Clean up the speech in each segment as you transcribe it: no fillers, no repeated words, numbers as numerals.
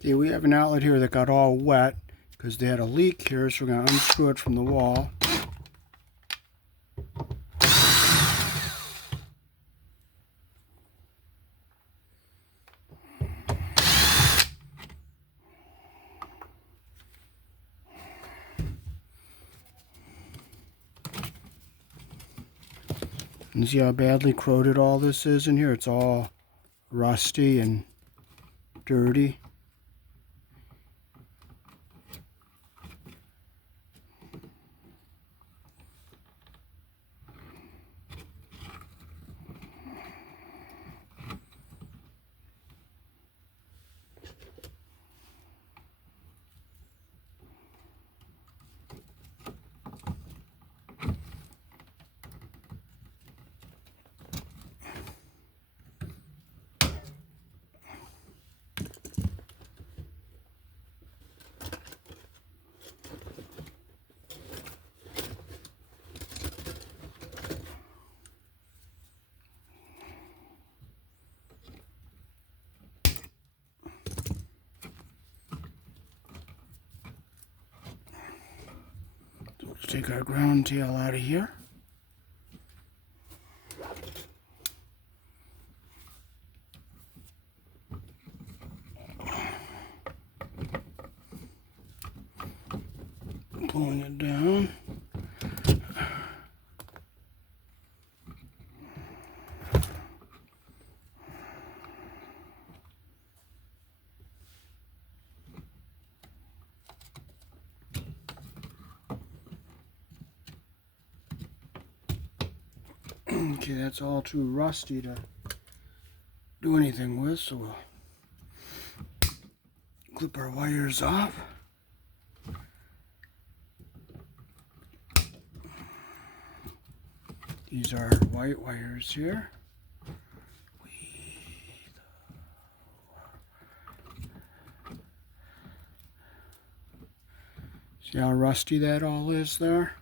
Okay, we have an outlet here that got all wet because they had a leak here, so we're going to unscrew it from the wall. And see how badly corroded all this is in here? It's all rusty and dirty. Let's take our ground tail out of here. Pulling it down. Okay, that's all too rusty to do anything with, so we'll clip our wires off. These are white wires here. See how rusty that all is there?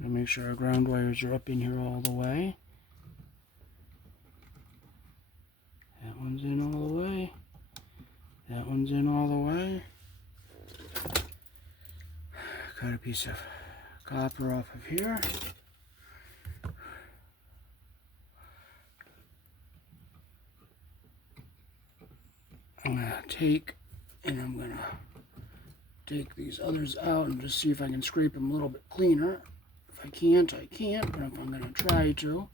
Make sure our ground wires are up in here all the way. That one's in all the way. That one's in all the way. Cut a piece of copper off of here. I'm going to take these others out and just see if I can scrape them a little bit cleaner. If I can't, I can't, but if I'm going to try to.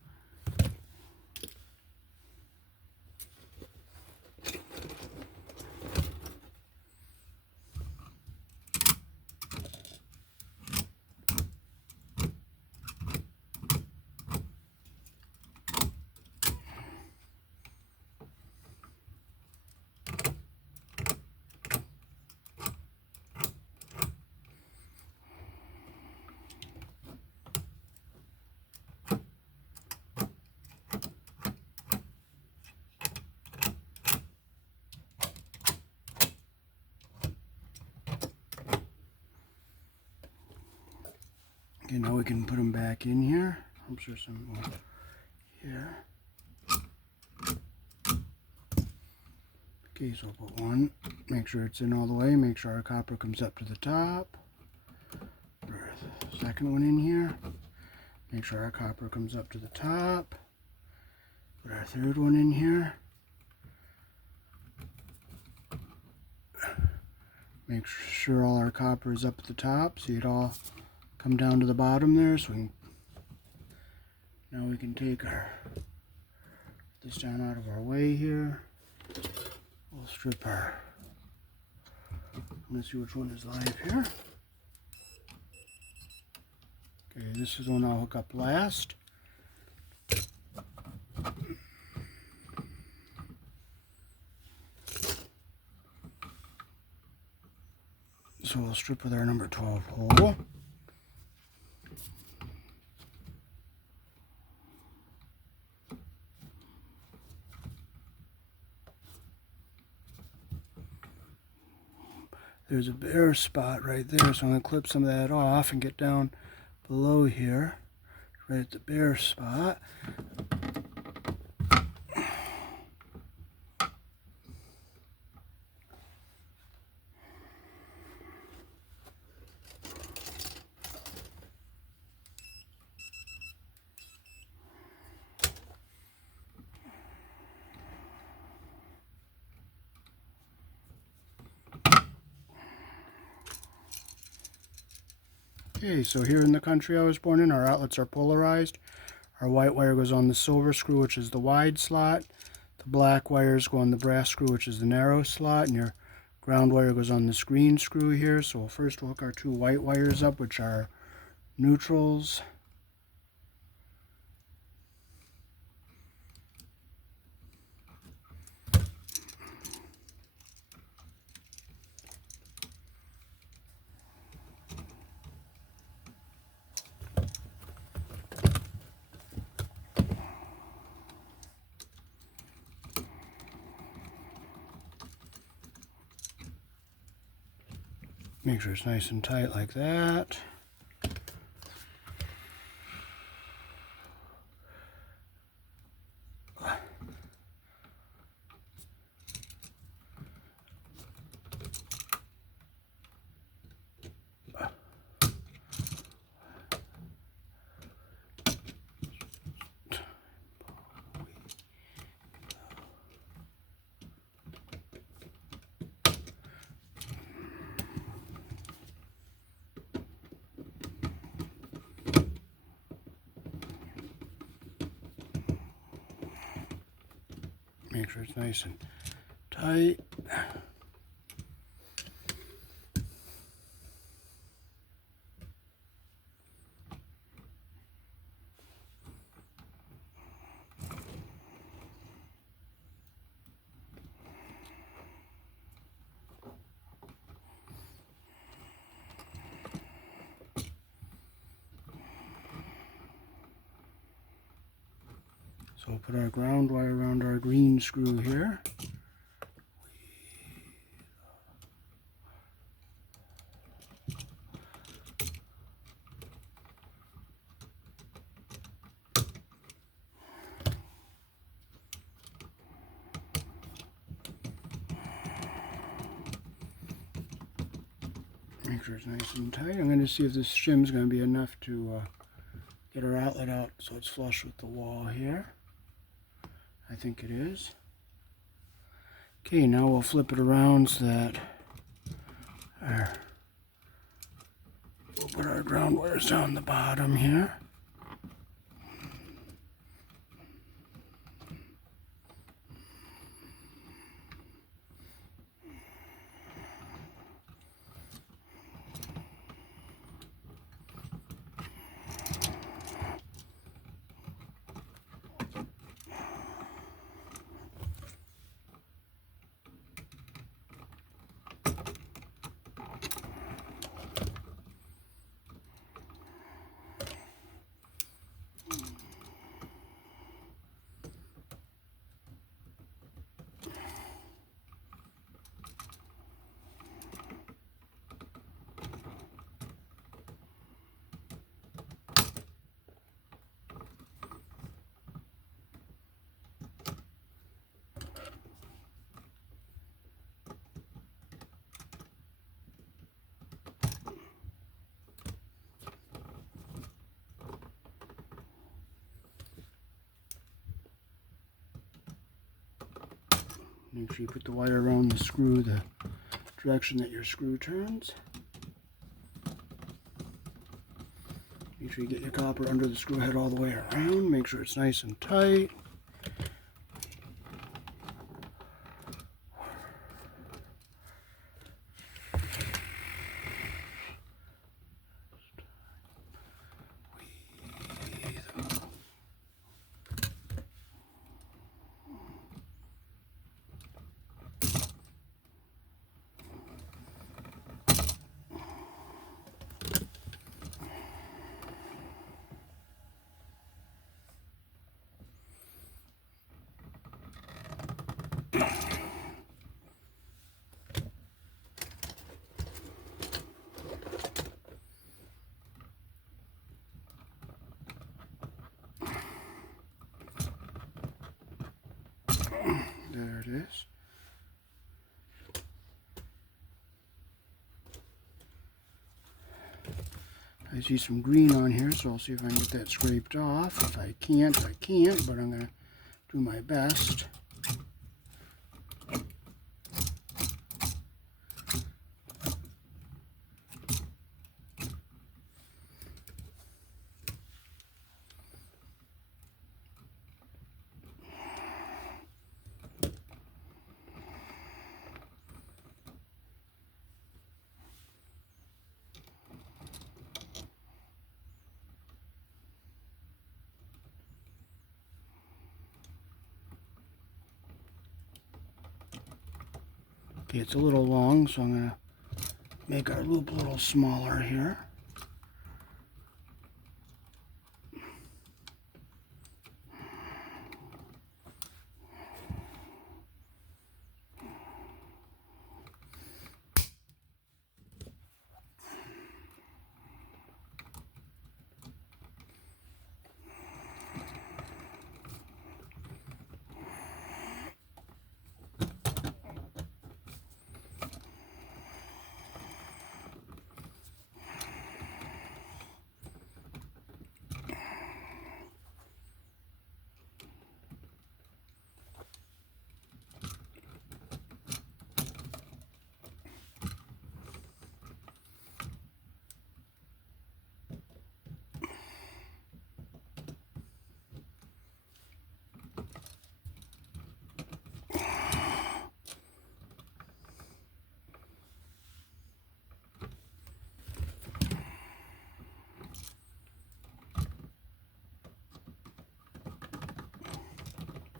Okay, now we can put them back in here. I'm sure some more here. Okay, so I'll put one. Make sure it's in all the way. Make sure our copper comes up to the top. Put our second one in here. Make sure our copper comes up to the top. Put our third one in here. Make sure all our copper is up at the top. See it all come down to the bottom there. So now we can take this down out of our way here. We'll strip our. I'm going to see which one is live here. Okay, this is the one I'll hook up last. So we'll strip with our number 12 hole. There's a bare spot right there, so I'm going to clip some of that off and get down below here, right at the bare spot. Okay, so here in the country I was born in, our outlets are polarized. Our white wire goes on the silver screw, which is the wide slot. The black wires go on the brass screw, which is the narrow slot. And your ground wire goes on this green screw here. So first we'll hook our two white wires up, which are neutrals. Make sure it's nice and tight like that. Make sure it's nice and tight. So we'll put our ground wire around our green screw here. Make sure it's nice and tight. I'm going to see if this shim's going to be enough to get our outlet out so it's flush with the wall here. I think it is. Okay, now we'll flip it around so that we'll put our ground wires down the bottom here. Make sure you put the wire around the screw the direction that your screw turns. Make sure you get your copper under the screw head all the way around. Make sure it's nice and tight. There it is. I see some green on here, so I'll see if I can get that scraped off. If I can't, I can't, but I'm going to do my best. Okay, it's a little long, so I'm going to make our loop a little smaller here.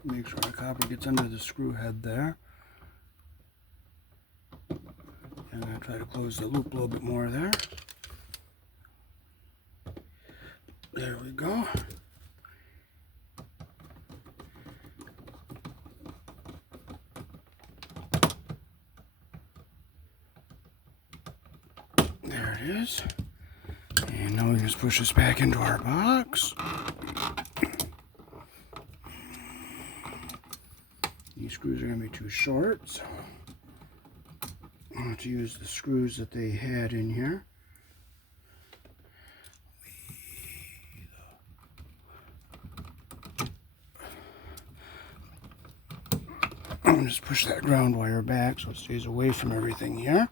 Make sure our copper gets under the screw head there. And I try to close the loop a little bit more there. There we go. There it is. And now we just push this back into our box. These screws are going to be too short, so I'll have to use the screws that they had in here. I'll just push that ground wire back so it stays away from everything here.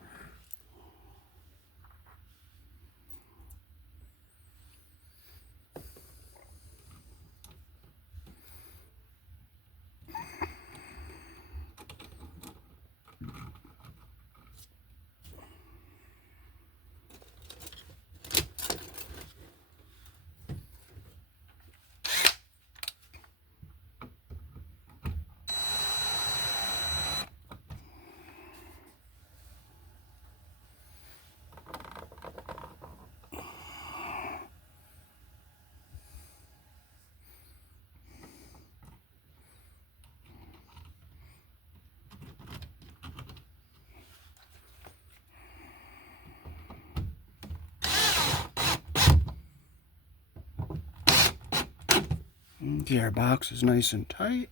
Okay, our box is nice and tight.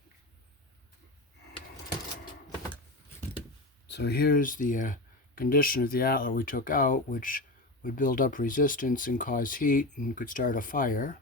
So here's the condition of the outlet we took out, which would build up resistance and cause heat and could start a fire.